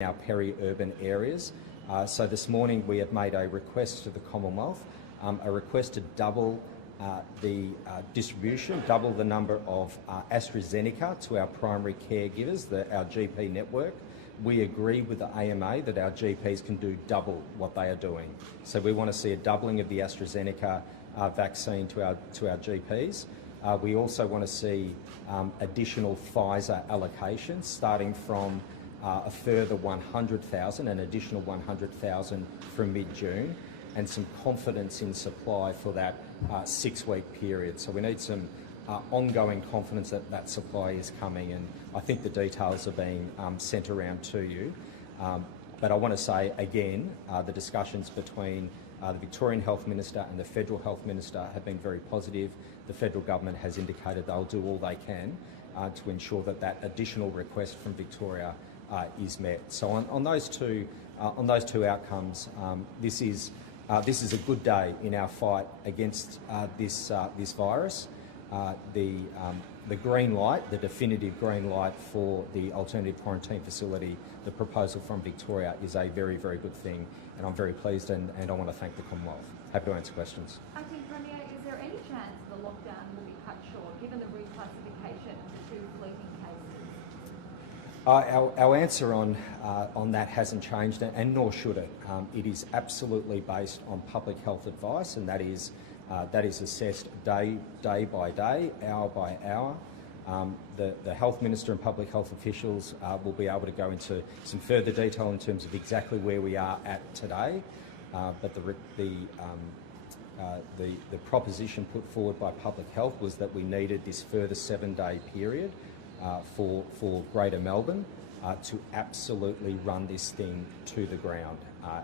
our peri-urban areas. So this morning we have made a request to the Commonwealth, a request to double the distribution, double the number of AstraZeneca to our primary caregivers, our GP network. We agree with the AMA that our GPs can do double what they are doing. So we want to see a doubling of the AstraZeneca vaccine to our GPs. We also want to see additional Pfizer allocations, starting from a further 100,000, an additional 100,000 from mid-June, and some confidence in supply for that 6-week period. So we need some ongoing confidence that that supply is coming, and I think the details are being sent around to you. But I want to say again, the discussions between the Victorian Health Minister and the Federal Health Minister have been very positive. The Federal Government has indicated they'll do all they can to ensure that that additional request from Victoria is met. So on those two outcomes, this is a good day in our fight against this virus. The green light, the definitive green light for the alternative quarantine facility, the proposal from Victoria, is a very, very good thing, and I'm very pleased, and I want to thank the Commonwealth. Happy to answer questions. Acting Premier, is there any chance the lockdown will be cut short, given the reclassification to fleeting cases? Our answer on that hasn't changed, and nor should it. It is absolutely based on public health advice, and that is assessed day by day, hour by hour. The Health Minister and public health officials will be able to go into some further detail in terms of exactly where we are at today. But the proposition put forward by public health was that we needed this further 7-day period for Greater Melbourne to absolutely run this thing to the ground,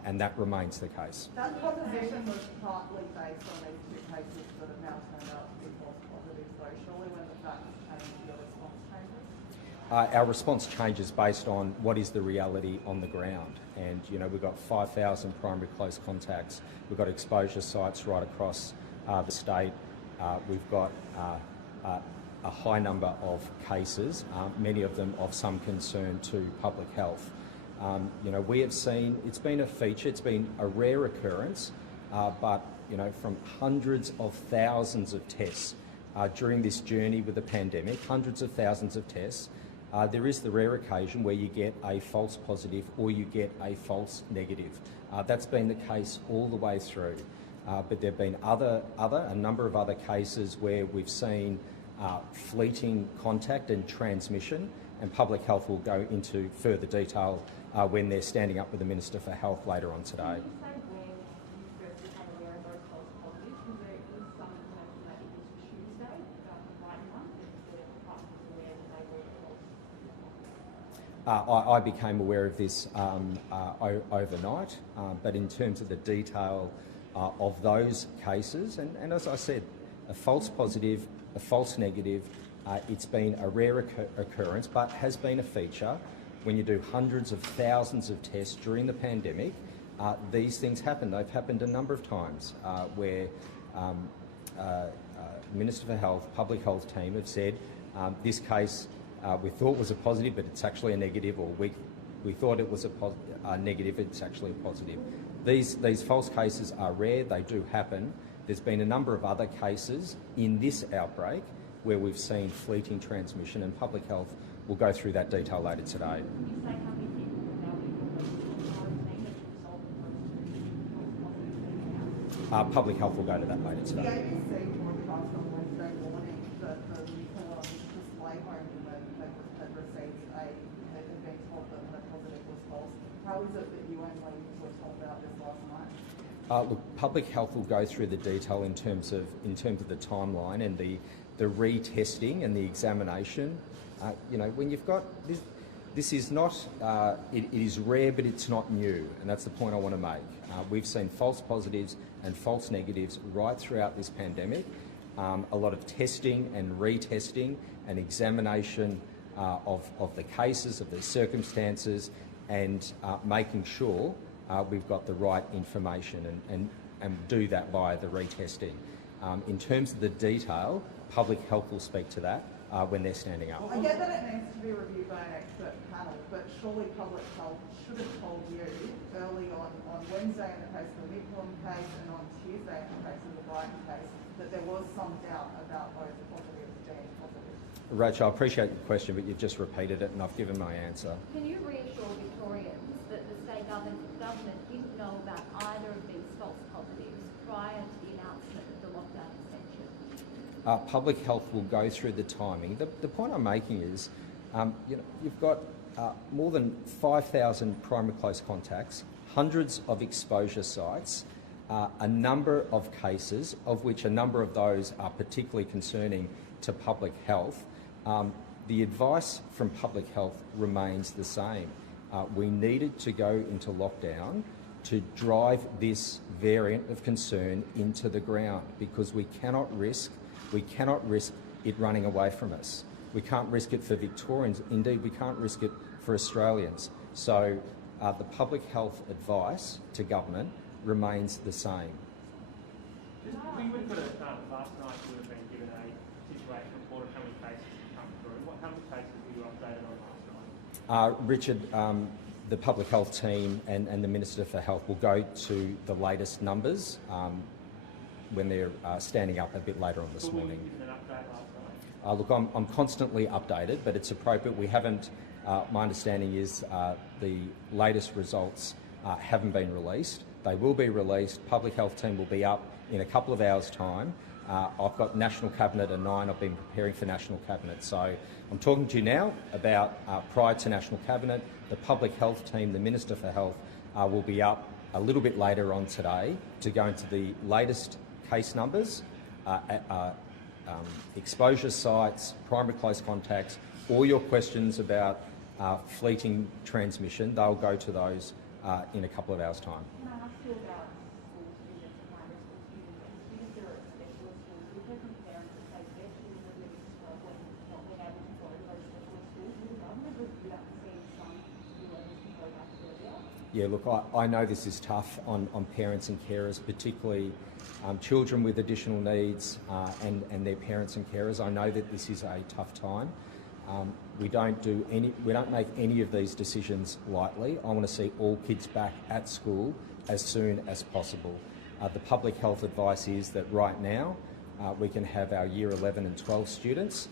and that remains the case. That proposition was partly based on these 2 cases that have now turned out to be false positives, though. Surely when the facts change, your response changes? Our response changes based on what is the reality on the ground. And, you know, we've got 5,000 primary close contacts. We've got exposure sites right across the state. We've got a high number of cases, many of them of some concern to public health. You know, we have seen, it's been a feature, it's been a rare occurrence, but, you know, from hundreds of thousands of tests during this journey with the pandemic, hundreds of thousands of tests, there is the rare occasion where you get a false positive or you get a false negative. That's been the case all the way through. But there have been a number of other cases where we've seen fleeting contact and transmission, and public health will go into further detail when they're standing up with the Minister for Health later on today. I became aware of this overnight, but in terms of the detail of those cases, and as I said, a false positive, a false negative, it's been a rare occurrence, but has been a feature. When you do hundreds of thousands of tests during the pandemic, these things happen. They've happened a number of times where Minister for Health, public health team have said, this case we thought was a positive, but it's actually a negative, or we thought it was a negative, it's actually a positive. These false cases are rare, they do happen. There's been a number of other cases in this outbreak where we've seen fleeting transmission, and public health will go through that detail later today. Public health will go to that later today. The ABC broadcast on Wednesday morning that the display home had received had been told that the positive was false. How is it that you only were told about this last night? Look, public health will go through the detail in terms of the timeline and the retesting and the examination. You know, when you've got this is not it is rare, but it's not new, and that's the point I want to make. We've seen false positives and false negatives right throughout this pandemic. A lot of testing and retesting and examination of the cases, of the circumstances, and making sure we've got the right information, and do that via the retesting. In terms of the detail, public health will speak to that when they're standing up. I get that it needs to be reviewed by an expert panel, but surely public health should have told you early on Wednesday in the case of the Victorian case and on Tuesday in the case of the Brighton case that there was some doubt about those positives being positive. Rachel, I appreciate your question, but you've just repeated it and I've given my answer. Can you reassure Victorians that the state government didn't know about either of these false positives prior to the announcement of the lockdown extension? Public health will go through the timing. The point I'm making is, you've got more than 5,000 primary close contacts, hundreds of exposure sites, a number of cases, of which a number of those are particularly concerning to public health. The advice from public health remains the same. We needed to go into lockdown to drive this variant of concern into the ground because we cannot risk it running away from us. We can't risk it for Victorians. Indeed, we can't risk it for Australians. So the public health advice to government remains the same. We would have got last night you would have been given a situation report of how many cases have come through. How many cases were you updated on last night? Richard, the public health team and the Minister for Health will go to the latest numbers when they're standing up a bit later on this morning. Were you given an update last night? Look, I'm constantly updated, but it's appropriate. We haven't, my understanding is the latest results haven't been released. They will be released. Public health team will be up in a couple of hours' time. I've got National Cabinet at 9. I've been preparing for National Cabinet. So I'm talking to you now about prior to National Cabinet. The public health team, the Minister for Health, will be up a little bit later on today to go into the latest case numbers, exposure sites, primary close contacts, all your questions about fleeting transmission, they'll go to those in a couple of hours' time. Can I ask you about school students and primary school students? And students that are at specialist schools, we've heard from parents that say their children are really struggling not being able to go to those specialist schools. Will the government review that and see if some learners can go back earlier? Yeah, look, I know this is tough on parents and carers, particularly children with additional needs and their parents and carers. I know that this is a tough time. We don't make any of these decisions lightly. I want to see all kids back at school as soon as possible. The public health advice is that right now we can have our year 11 and 12 students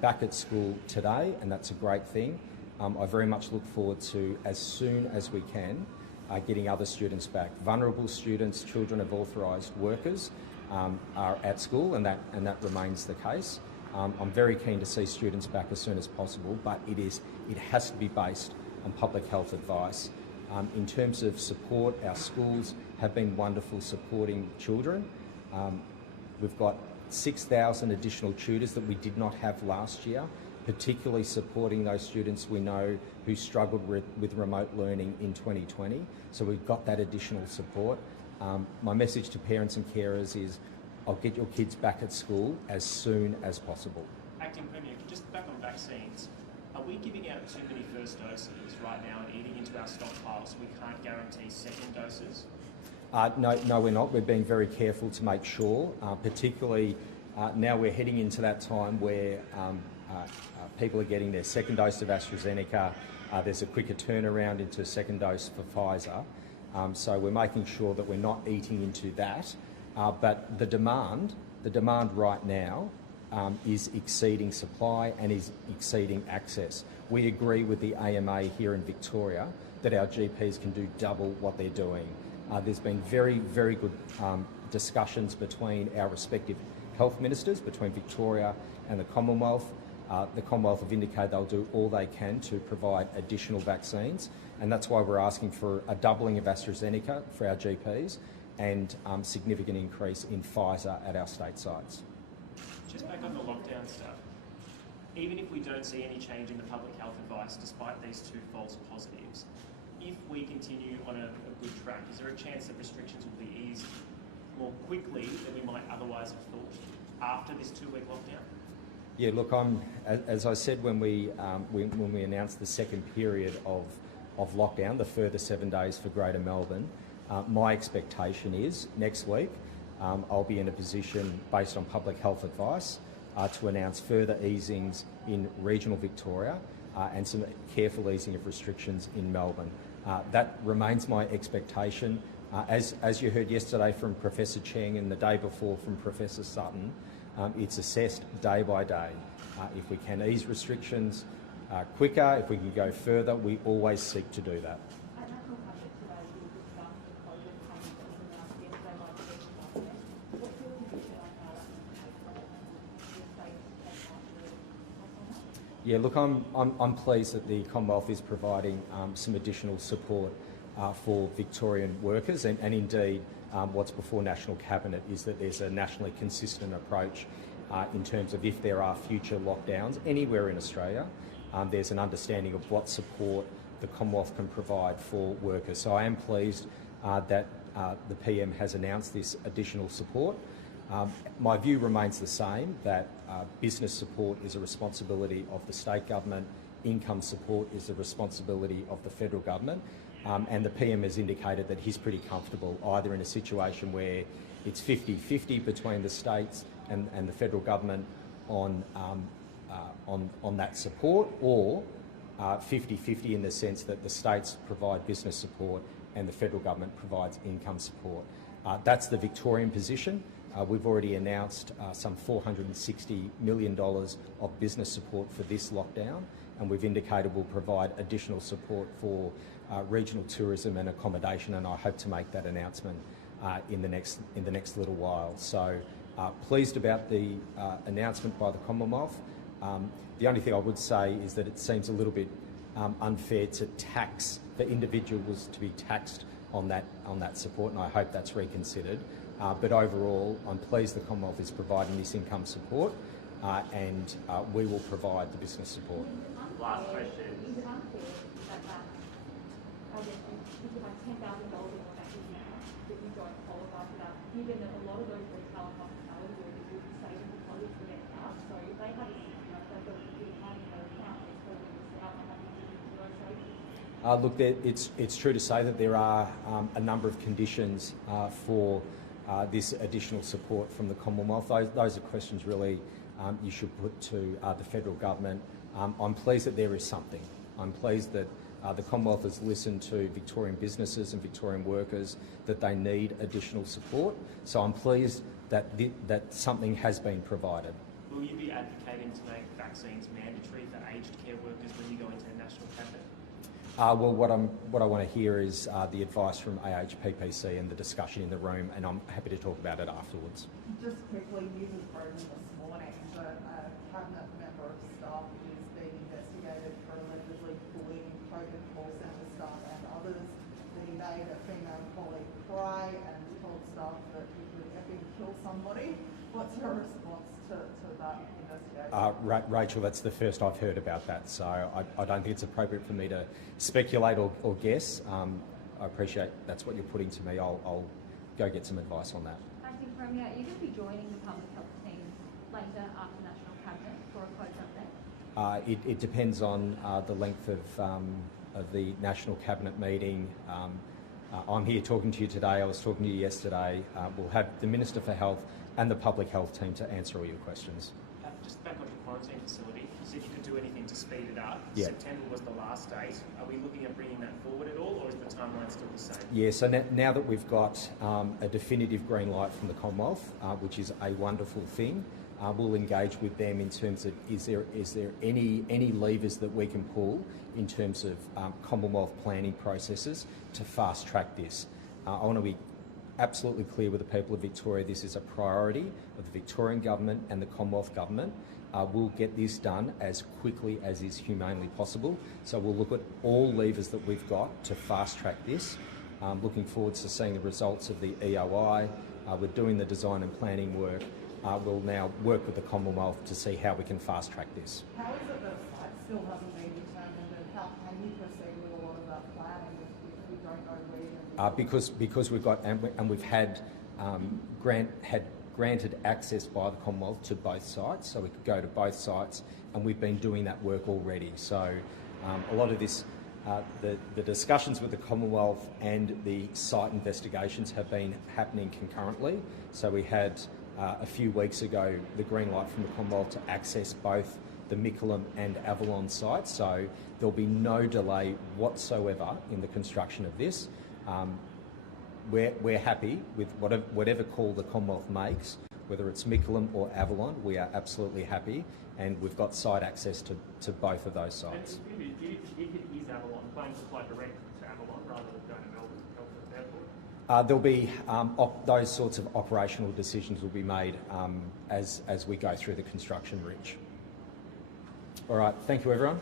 back at school today, and that's a great thing. I very much look forward to, as soon as we can, getting other students back. Vulnerable students, children of authorised workers are at school, and that remains the case. I'm very keen to see students back as soon as possible, but it has to be based on public health advice. In terms of support, our schools have been wonderful supporting children. We've got 6,000 additional tutors that we did not have last year, particularly supporting those students we know who struggled with remote learning in 2020. So we've got that additional support. My message to parents and carers is, I'll get your kids back at school as soon as possible. Acting Premier, just back on vaccines, are we giving out too many first doses right now and eating into our stockpiles so we can't guarantee second doses? No, we're not. We're being very careful to make sure, particularly now we're heading into that time where people are getting their second dose of AstraZeneca. There's a quicker turnaround into a second dose for Pfizer. So we're making sure that we're not eating into that. But the demand right now is exceeding supply and is exceeding access. We agree with the AMA here in Victoria that our GPs can do double what they're doing. There's been very, very good discussions between our respective health ministers, between Victoria and the Commonwealth. The Commonwealth have indicated they'll do all they can to provide additional vaccines, and that's why we're asking for a doubling of AstraZeneca for our GPs and significant increase in Pfizer at our state sites. Just back on the lockdown stuff, even if we don't see any change in the public health advice despite these two false positives, if we continue on a good track, is there a chance that restrictions will be eased more quickly than we might otherwise have thought after this 2-week lockdown? Yeah, look, as I said when we announced the second period of lockdown, the further 7 days for Greater Melbourne, my expectation is next week I'll be in a position, based on public health advice, to announce further easings in regional Victoria and some careful easing of restrictions in Melbourne. That remains my expectation. As you heard yesterday from Professor Cheng and the day before from Professor Sutton, it's assessed day by day. If we can ease restrictions quicker, if we can go further, we always seek to do that. At National Cabinet today, we discussed the COVID payments that was announced yesterday by the federal government. What's your position on how that will take place? Will the states take on that? Yeah, look, I'm pleased that the Commonwealth is providing some additional support for Victorian workers, and indeed what's before National Cabinet is that there's a nationally consistent approach in terms of if there are future lockdowns anywhere in Australia, there's an understanding of what support the Commonwealth can provide for workers. So I am pleased that the PM has announced this additional support. My view remains the same, that business support is a responsibility of the state government, income support is the responsibility of the federal government, and the PM has indicated that he's pretty comfortable either in a situation where it's 50-50 between the states and the federal government on that support, or 50-50 in the sense that the states provide business support and the federal government provides income support. That's the Victorian position. We've already announced some $460 million of business support for this lockdown, and we've indicated we'll provide additional support for regional tourism and accommodation, and I hope to make that announcement in the next little while. So pleased about the announcement by the Commonwealth. The only thing I would say is that it seems a little bit unfair to tax, for individuals to be taxed on that support, and I hope that's reconsidered. But overall, I'm pleased the Commonwealth is providing this income support, and we will provide the business support. Last question. Is it unfair that I guess if you have $10,000 in your bank account that you don't qualify for that, given that a lot of those retail and hospitality workers will be saving deposits for their house, so if they have they've got a big money in their account, they're still going to miss out on having to do those savings. Look, it's true to say that there are a number of conditions for this additional support from the Commonwealth. Those are questions really you should put to the federal government. I'm pleased that there is something. I'm pleased that the Commonwealth has listened to Victorian businesses and Victorian workers that they need additional support. So I'm pleased that that something has been provided. Will you be advocating to make vaccines mandatory for aged care workers when you go into the National Cabinet? Well, what I want to hear is the advice from AHPPC and the discussion in the room, and I'm happy to talk about it afterwards. Just quickly, news has broken this morning that a cabinet member of staff is being investigated for allegedly bullying COVID call centre staff and others. He made a female colleague cry and told staff that he could effing kill somebody. What's your response to that investigation? Rachel, that's the first I've heard about that, so I don't think it's appropriate for me to speculate or guess. I appreciate that's what you're putting to me. I'll go get some advice on that. Acting Premier, are you going to be joining the public health team later after National Cabinet for a close update? It depends on the length of the National Cabinet meeting. I'm here talking to you today. I was talking to you yesterday. We'll have the Minister for Health and the public health team to answer all your questions. Just back on your quarantine facility, you said you could do anything to speed it up. Yeah. September was the last date. Are we looking at bringing that forward at all, or is the timeline still the same? Yeah, so now that we've got a definitive green light from the Commonwealth, which is a wonderful thing, we'll engage with them in terms of is there any levers that we can pull in terms of Commonwealth planning processes to fast track this. I want to be absolutely clear with the people of Victoria, this is a priority of the Victorian Government and the Commonwealth Government. We'll get this done as quickly as is humanely possible. So we'll look at all levers that we've got to fast track this. Looking forward to seeing the results of the EOI. We're doing the design and planning work. We'll now work with the Commonwealth to see how we can fast track this. How is it that site still hasn't been determined, and how can you proceed with a lot of that planning if we don't know where? Because we've got and we've had granted access by the Commonwealth to both sites, so we could go to both sites, and we've been doing that work already. So a lot of this, the discussions with the Commonwealth and the site investigations have been happening concurrently. So we had a few weeks ago the green light from the Commonwealth to access both the Mickleham and Avalon sites, so there'll be no delay whatsoever in the construction of this. We're happy with whatever call the Commonwealth makes, whether it's Mickleham or Avalon. We are absolutely happy, and we've got site access to both of those sites. And if it is Avalon, planning to fly direct to Avalon rather than going to Melbourne Airport? There'll be those sorts of operational decisions will be made as we go through the construction, Rich. All right, thank you everyone.